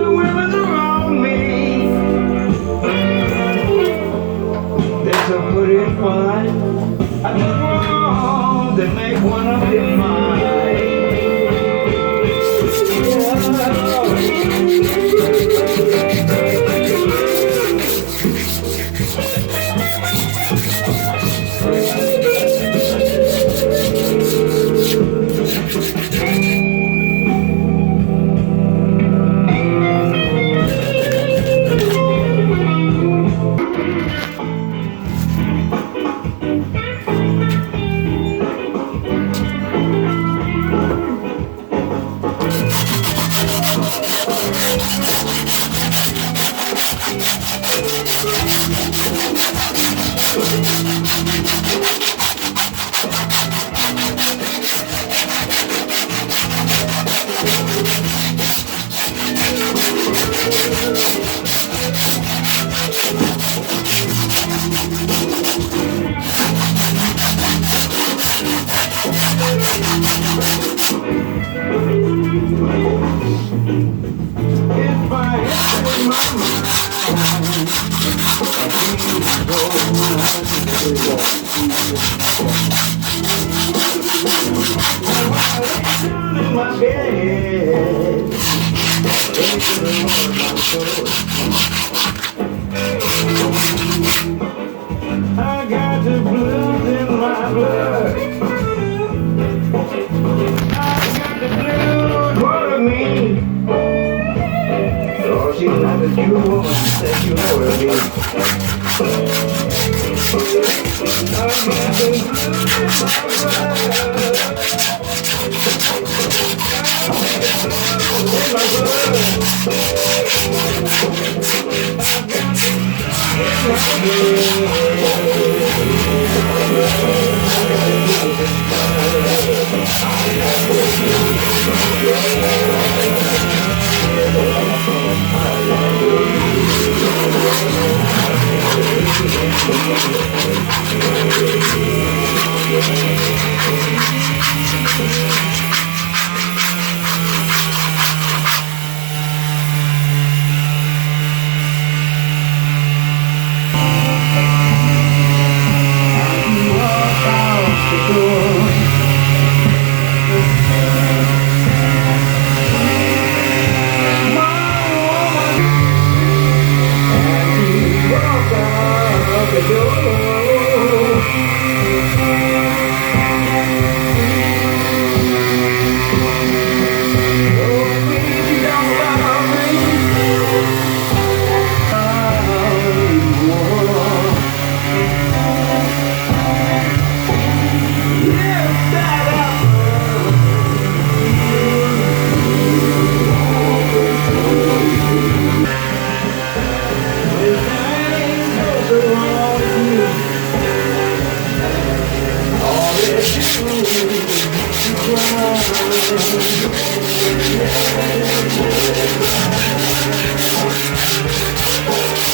the women around me, they're so good and fine. I just want to make one of them mine. If I had in my mind, down in my bed, thinking of my soul. I got the blues in my blood. I got the blues for me. Oh, she's not a true woman that you ever be. I got the blues in my blood. In my All that you do,